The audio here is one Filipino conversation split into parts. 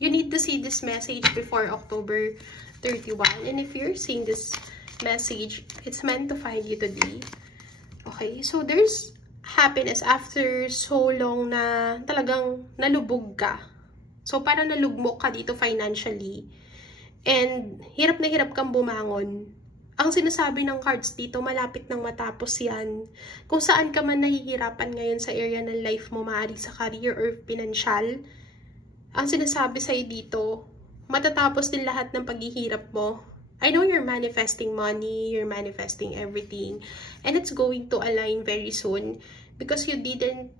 you need to see this message before October 31. And if you're seeing this message, it's meant to find you today. Okay, so there's happiness after so long na talagang nalubog ka. So, parang nalugmok ka dito financially. And hirap na hirap kang bumangon. Ang sinasabi ng cards dito, malapit nang matapos yan. Kung saan ka man nahihirapan ngayon sa area ng life mo, maaari sa career or financial, ang sinasabi sa'yo dito, matatapos din lahat ng paghihirap mo. I know you're manifesting money, you're manifesting everything, and it's going to align very soon because you didn't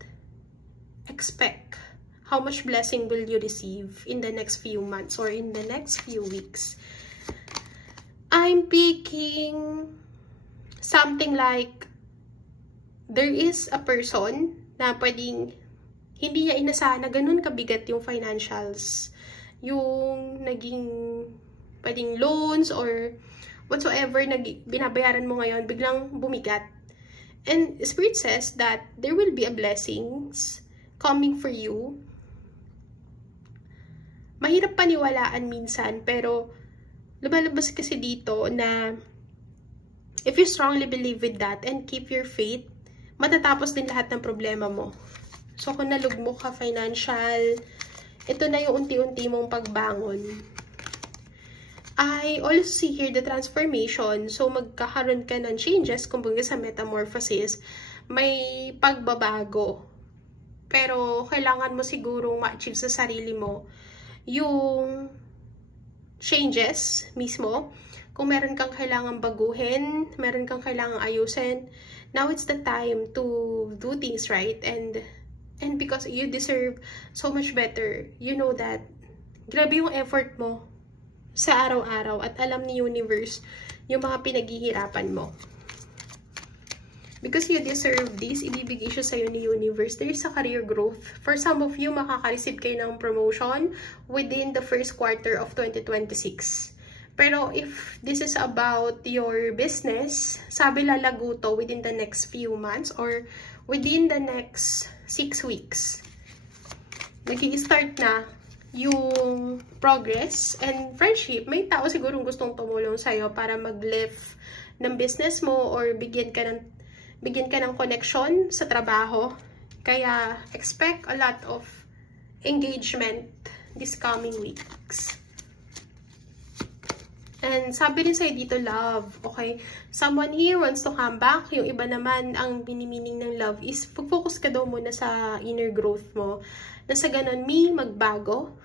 expect how much blessing will you receive in the next few months or in the next few weeks. I'm picking something like there is a person na pwedeng hindi niya inasahan na ganun kabigat yung financials. Yung naging pwedeng loans or whatsoever na binabayaran mo ngayon, biglang bumigat. And Spirit says that there will be a blessings coming for you. Mahirap paniwalaan minsan, pero lumalabas kasi dito na if you strongly believe with that and keep your faith, matatapos din lahat ng problema mo. So, kung nalugmok ka financial, ito na yung unti-unti mong pagbangon. I also see here the transformation. So, magkakaroon ka ng changes, kumbaga sa metamorphosis, may pagbabago. Pero, kailangan mo sigurong ma-achieve sa sarili mo yung changes mismo. Kung meron kang kailangang baguhin, meron kang kailangang ayusin, now it's the time to do things right. And because you deserve so much better, you know that grabe yung effort mo sa araw-araw at alam ni universe yung mga pinaghihirapan mo. Because you deserve this, ibibigay siya sa'yo ni universe. There is a career growth. For some of you, makaka-receive kayo ng promotion within the first quarter of 2026. Pero if this is about your business, sabi lalago to within the next few months or within the next 6 weeks. Nag-i-start na yung progress and friendship. May tao sigurong gustong tumulong sa'yo para mag-lift ng business mo or bigyan ka ng connection sa trabaho. Kaya expect a lot of engagement this coming weeks. And sabi rin sa'yo dito, love. Okay? Someone here wants to come back. Yung iba naman, ang minimining ng love is focus ka daw muna sa inner growth mo. Na sa ganun, magbago.